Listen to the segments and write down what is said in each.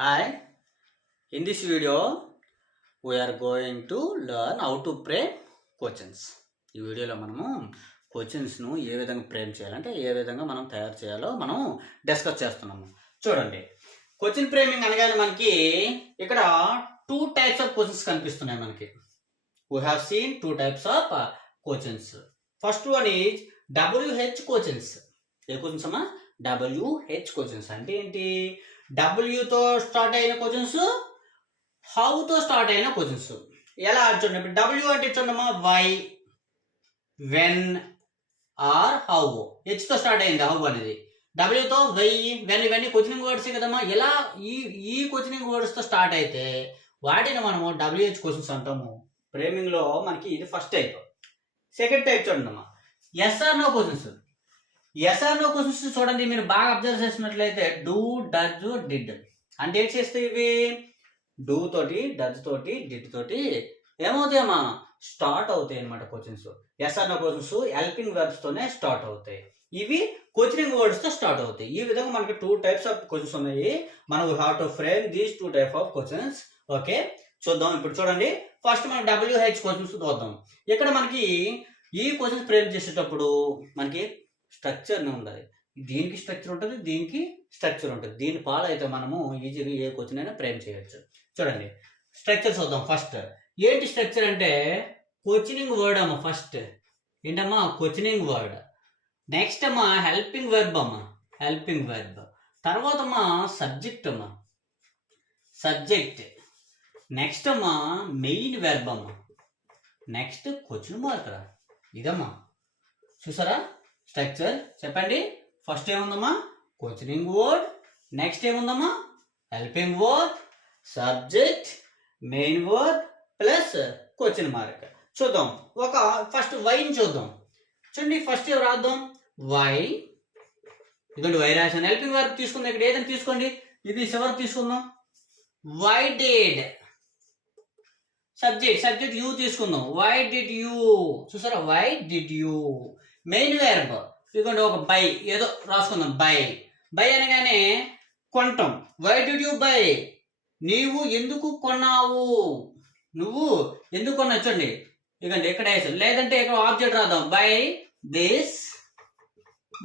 Hi, in this video we are going to learn how to frame questions. ఈ వీడియోలో మనము క్వశ్చన్స్ను ఏ విధంగా frame చేయాలంటే ఏ విధంగా మనం తయారు చేయాలో మనం డిస్కస్ చేస్తున్నాము. చూడండి, క్వశ్చన్ ఫ్రేమింగ్ అనగానే మనకి ఇక్కడ టూ టైప్స్ ఆఫ్ క్వశ్చన్స్ కనిపిస్తున్నాయి మనకి. We have seen two types of questions. First one is WH questions. ఏ క్వశ్చన్స్ అమ్మా? WH క్వశ్చన్స్ అంటే ఏంటి? W తో స్టార్ట్ అయిన క్వశ్చన్స్, హౌ తో స్టార్ట్ అయిన క్వశ్చన్స్. ఎలా చూడండి, ఇప్పుడు W అంటే చూడమ్మా why, when or how. H తో స్టార్ట్ అయింది హౌ అనేది. W తో వై, వెన్ ఇవన్నీ క్వశ్చనింగ్ వర్డ్స్ కదమ్మా. ఎలా ఈ క్వశ్చనింగ్ వర్డ్స్ తో స్టార్ట్ అయితే వాటిని మనము WH క్వశ్చన్స్ అంటాము. ఫ్రేమింగ్ లో మనకి ఇది ఫస్ట్ టైప్. సెకండ్ టైప్ చూడండి అమ్మా, yes or no questions. Yes or no questions చూడండి, మీరు బాగా అబ్జర్వ్ చేసినట్లయితే డూ, డజ్, డిడ్ అంటే ఏం చేస్తాయి ఇవి? డూ తోటి, డజ్ తోటి, డిడ్ తోటి ఏమవుతాయమ్మా? స్టార్ట్ అవుతాయి అనమాట questions. Yes or no questions helping verbs తోనే స్టార్ట్ అవుతాయి. ఇవి క్వశ్చనింగ్ వర్డ్స్ తో స్టార్ట్ అవుతాయి. ఈ విధంగా మనకి టూ టైప్స్ ఆఫ్ క్వశ్చన్స్ ఉన్నాయి. మనం have to frame these two type of questions. Okay, చూద్దాం. ఇప్పుడు చూడండి, ఫస్ట్ మనం WH క్వశ్చన్స్ చూద్దాం. ఇక్కడ మనకి ఈ క్వశ్చన్స్ ఫ్రేమ్ చేసేటప్పుడు మనకి స్ట్రక్చర్ ఉండాలి. దీనికి స్ట్రక్చర్ ఉంటుంది, దీనికి స్ట్రక్చర్ ఉంటుంది. దీని ఫాలో అయితే మనము ఈజీగా ఏ క్వశ్చన్ అయినా ఫ్రేమ్ చేయొచ్చు. చూడండి, స్ట్రక్చర్ చూద్దాం. ఫస్ట్ ఏంటి స్ట్రక్చర్ అంటే క్వశ్చనింగ్ వర్డ్ అమ్మా. ఫస్ట్ ఏంటమ్మా? Questioning word. నెక్స్ట్ అమ్మా హెల్పింగ్ వెర్బ్ అమ్మా, హెల్పింగ్ వెర్బ్. తర్వాత అమ్మా సబ్జెక్ట్ అమ్మా, సబ్జెక్ట్. నెక్స్ట్ అమ్మా మెయిన్ వెర్బ్ అమ్మా. నెక్స్ట్ క్వశ్చన్ మార్క్ రా. ఇదమ్మా, చూసారా స్ట్రక్చర్? చెప్పండి. ఫస్ట్ ఏముందమ్మా? Questioning word. నెక్స్ట్ ఏముందమ్మా? Helping word, subject, main word plus question mark. చూద్దాం. ఒక ఫస్ట్ వైని చూద్దాం. చూడండి, ఫస్ట్ రాద్దాం. వై, ఇదిగోండి వై రాశాను. హెల్పింగ్ వర్బ్ తీసుకుందాం. ఇక్కడ ఏదైనా తీసుకోండి, ఇది చివరి తీసుకుందాం. Why did. సబ్జెక్ట్ యూ తీసుకుందాం. Why did you. చూసారా? Why did you. Main verb ఇదిగోండి ఒక బై, ఏదో రాసుకుందాం. బై అనగానే కొనటం. Why did you buy. నీవు ఎందుకు కొన్నావు, నువ్వు ఎందుకు కొన్నావు. చూడండి, ఇదిగోండి ఇక్కడ వేసాం. లేదంటే ఇక్కడ ఆబ్జెక్ట్ రాద్దాం. బై దిస్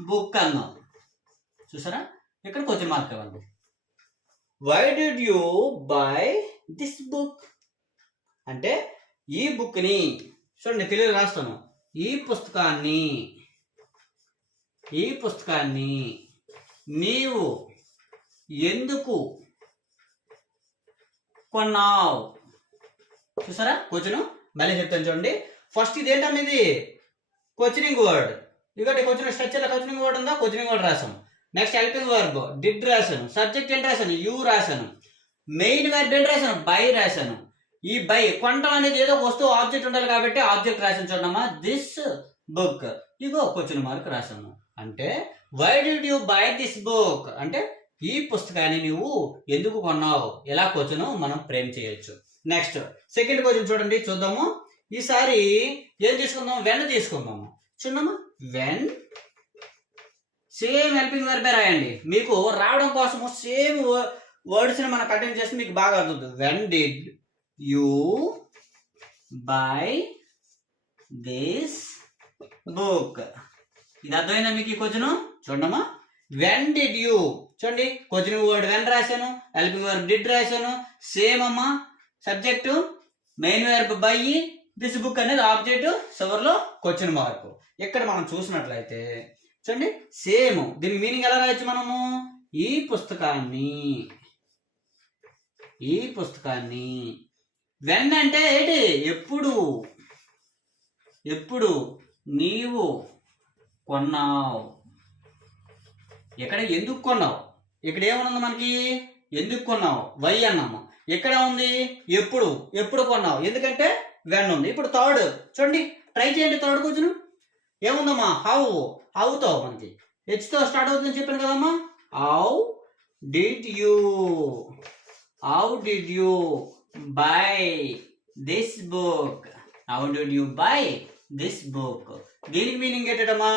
బుక్ అన్నాం. చూసారా? ఇక్కడ క్వశ్చన్ మార్క్ ఇవ్వండి. Why did you buy this book అంటే ఈ బుక్ ని, చూడండి తెలుగు రాస్తాను, ఈ పుస్తకాన్ని నీవు ఎందుకు కొన్నావు. చూసారా? క్వశ్చన్ మళ్ళీ చెప్తాను చూడండి. ఫస్ట్ ఇది ఏంటనేది క్వశ్చనింగ్ వర్డ్. ఇదిగోటి క్వశ్చన్ స్ట్రక్చర్ క్వశ్చనింగ్ వర్డ్ ఉందా, క్వశ్చనింగ్ వర్డ్ రాసాం. నెక్స్ట్ హెల్పింగ్ వర్బ్ డిడ్ రాశాను. సబ్జెక్ట్ ఏంటి రాశాను? యూ రాశాను. మెయిన్ వర్బ్ ఏంటి రాశాను? బై రాశాను. ఈ బై కొనటం అనేది ఏదో వస్తువు ఆబ్జెక్ట్ ఉండాలి కాబట్టి ఆబ్జెక్ట్ రాసాను. చూడమ్మా, దిస్ బుక్. ఇగో క్వశ్చన్ మార్క్ రాసాను. అంటే why did you buy this book అంటే ఈ పుస్తకాన్ని నువ్వు ఎందుకు కొన్నావు. ఎలా క్వశ్చన్ మనం ఫ్రేమ్ చేయొచ్చు. నెక్స్ట్ సెకండ్ క్వశ్చన్ చూడండి, చూద్దాము. ఈసారి ఏం తీసుకుందాం? వెన్ తీసుకుందాము. చూడమ్మా, వెన్. సేమ్ హెల్పింగ్ వర్బే రాయండి. మీకు రావడం కోసము సేమ్ వర్డ్స్ ని మనం కంటిన్యూ చేస్తే మీకు బాగా అర్థమవుతుంది. When did you buy this book. ఇది అర్థమైందా మీకు ఈ క్వశ్చన్? చూడమ్మా, వెన్ డిడ్ యూ. చూడండి, క్వశ్చన్ వర్డ్ వెన్ రాశాను, హెల్పింగ్ వర్బ్ డిడ్ రాశాను. సేమ్ అమ్మా, subject, main verb by, this book అనేది ఆబ్జెక్ట్, చివరిలో క్వశ్చన్ మార్క్. ఇక్కడ మనం చూసినట్లయితే చూడండి సేమ్. దీనికి మీనింగ్ ఎలా రాయొచ్చు మనము? ఈ పుస్తకాన్ని. వెన్ అంటే ఏంటి? ఎప్పుడు నీవు కొన్నావు. ఇక్కడ ఎందుకు కొన్నావు. ఇక్కడ ఏమన్నా మనకి? ఎందుకు కొన్నావు, వై అన్నాము. ఇక్కడ ఉంది ఎప్పుడు కొన్నావు, ఎందుకంటే వెన్ ఉంది. ఇప్పుడు థర్డ్ చూడండి, ట్రై చేయండి. థర్డ్ క్వశ్చన్ ఏముందమ్మా? హౌతో మనకి హెచ్ తో స్టార్ట్ అవుతుందని చెప్పాను కదమ్మా. How did you buy this book. How did you buy this book. దీనికి మీనింగ్ ఏంటమ్మా?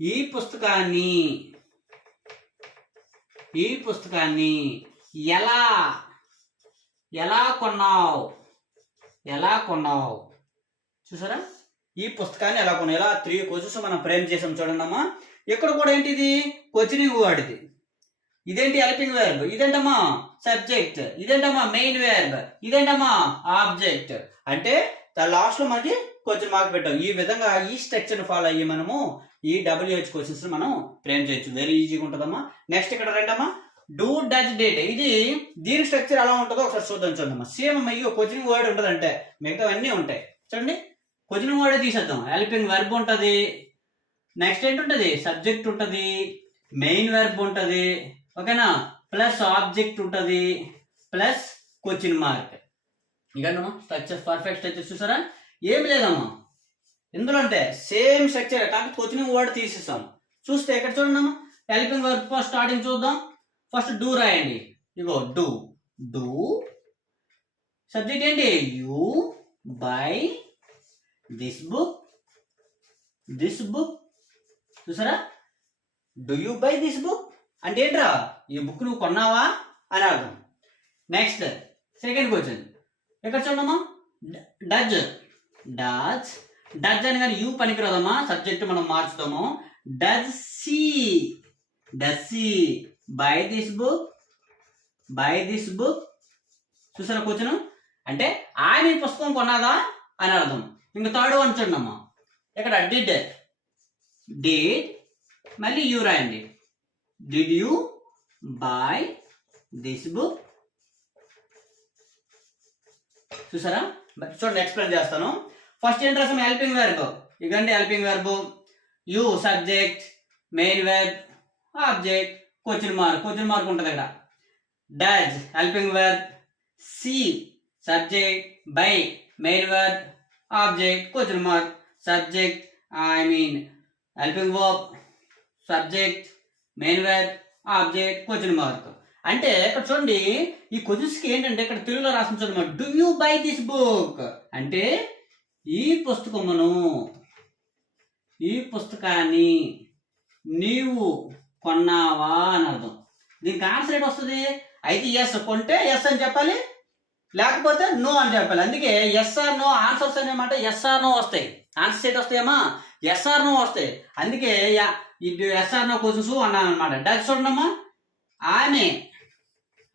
ఈ పుస్తకాన్ని ఎలా ఎలా కొన్నావు, ఎలా కొన్నావు. చూసారా, ఈ పుస్తకాన్ని ఎలా కొన్నావు, ఎలా 3 క్వశ్చన్స్ మనం ఫ్రేమ్ చేసాం చూడండి అమ్మా. ఇక్కడ కూడా ఏంటిది క్వశ్చనింగ్ వర్డ్ది, ఇదేంటి హెల్పింగ్ వెర్బ్, ఇదేంటమ్మా సబ్జెక్ట్, ఇదేంటమ్మా మెయిన్ వెర్బ్, ఇదేంటమ్మా ఆబ్జెక్ట్. అంటే లాస్ట్ లో మనకి క్వశ్చన్ మార్క్ పెట్టాం. ఈ విధంగా ఈ స్ట్రక్చర్ ఫాలో అయ్యి మనము ఈ WH క్వశ్చన్స్ మనం ఫ్రేమ్ చేయొచ్చు. వెరీ ఈజీగా ఉంటుందమ్మా. నెక్స్ట్ ఇక్కడ రండమ్మా, డూ డచ్ డేట్. ఇది దీని స్ట్రక్చర్ ఎలా ఉంటుందో ఒకసారి చూద్దాం. చూడమ్మా, సేమ్ అయ్యో క్వశ్చనింగ్ వర్డ్ ఉంటుంది, అంటే మిగతా అన్నీ ఉంటాయి. చూడండి, క్వశ్చనింగ్ వర్డ్ తీసేద్దాం. హెల్పింగ్ వెర్బ్ ఉంటుంది, నెక్స్ట్ ఏంటుంటది సబ్జెక్ట్ ఉంటుంది, మెయిన్ వెర్బ్ ఉంటుంది, ఓకేనా, ప్లస్ ఆబ్జెక్ట్ ఉంటుంది, ప్లస్ క్వశ్చన్ మార్క్. ఇకమ్మా స్ట్రక్చర్ పర్ఫెక్ట్ స్ట్రక్చర్ చూసారా, ఏమి లేదమ్మా ఇందులో అంటే సేమ్ స్ట్రక్చర్, కాకపోతే క్వశ్చనింగ్ వర్డ్ తీసేస్తాం. చూస్తే ఇక్కడ చూడండి అమ్మా, హెల్పింగ్ వర్బ్ ఫస్ట్ స్టార్టింగ్ చూద్దాం. ఫస్ట్ డూ రాయండి, ఇగో డూ, డూ సబ్జెక్ట్ ఏంటి you buy this book, this book. చూసారా, do you buy this book అంటే ఏంట్రా, ఈ బుక్ నువ్వు కొన్నావా అని అర్థం. నెక్స్ట్ సెకండ్ క్వశ్చన్ ఎక్కడ చూడమ్మా, డజ్, డజ్ డజ్ అని కానీ యూ పనికిరాదమ్మా, సబ్జెక్ట్ మనం మార్చుతాము. Does see, does see buy this book, buy this book. చూసారా క్వశ్చన్, అంటే ఆయన ఈ పుస్తకం కొన్నాదా అని అర్థం. ఇంకా థర్డ్ వన్ చూడండి అమ్మా, ఇక్కడ డిడ్, డిడ్ మళ్ళీ యూ రాయండి, did you buy this book. చూసారా, చూడండి ఎక్స్ప్లెయిన్ చేస్తాను. ఫస్ట్ ఏం రాసాం, హెల్పింగ్ వెర్బ్, ఇకంటే helping verb, you subject, main verb, object, question mark ఉంటుంది ఇక్కడ. Does helping verb, see subject, buy main verb, object, question mark, subject helping verb, subject, main verb, object, question mark. అంటే ఇక్కడ చూడండి, ఈ క్వశ్చన్స్కి ఏంటంటే ఇక్కడ తెలుగులో రాసిన చూడమ్మా, do you buy this book అంటే ఈ పుస్తకమును, ఈ పుస్తకాన్ని నీవు కొన్నావా అని అర్థం. దీనికి ఆన్సర్ ఏంటి వస్తుంది, అయితే ఎస్ కొంటే ఎస్ అని చెప్పాలి, లేకపోతే నో అని చెప్పాలి. అందుకే ఎస్ ఆర్ నో ఆన్సర్స్ అనేమాట ఎస్ ఆర్ నో వస్తాయి. ఆన్సర్స్ ఏంటి వస్తాయమ్మా, ఎస్ ఆర్ నో వస్తాయి. అందుకే ఇది ఎస్ ఆర్ నో క్వశ్చన్స్ అన్నాను అనమాట. డచ్ చూడమ్మా, ఆమె,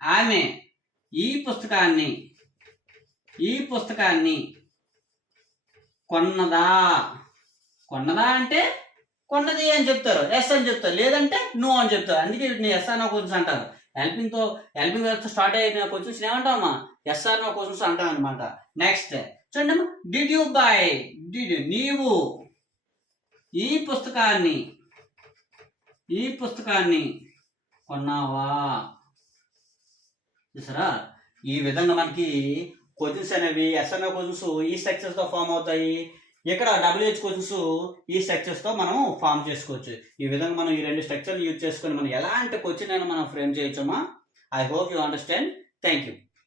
ఆమె ఈ పుస్తకాన్ని, ఈ పుస్తకాన్ని కొన్నదా, కొన్నదా అంటే కొన్నది అని చెప్తారు, ఎస్ అని చెప్తారు, లేదంటే నో అని చెప్తారు. అందుకే వీటిని ఎస్ ఆర్ నో క్వశ్చన్స్ అంటారు. హెల్పింగ్ వెర్బ్తో స్టార్ట్ అయిన క్వశ్చన్స్ ఏమంటామా, ఎస్ ఆర్ నో క్వశ్చన్స్ అంటాం అనమాట. నెక్స్ట్ చూడండి, డిడ్ యూ బై, డిడ్ నీవు ఈ పుస్తకాన్ని, ఈ పుస్తకాన్ని కొన్నావా. చూసారా, ఈ విధంగా మనకి క్వశ్చన్స్ అనేవి ఎస్ఎన్ఓ క్వశ్చన్స్ ఈ స్ట్రక్చర్స్తో ఫామ్ అవుతాయి. ఇక్కడ WH క్వశ్చన్స్ ఈ స్ట్రక్చర్స్తో మనం ఫామ్ చేసుకోవచ్చు. ఈ విధంగా మనం ఈ 2 స్ట్రక్చర్లు యూజ్ చేసుకొని మనం ఎలాంటి క్వశ్చన్ అయినా మనం ఫ్రేమ్ చేయొచ్చమ్మా. I hope you understand. Thank you.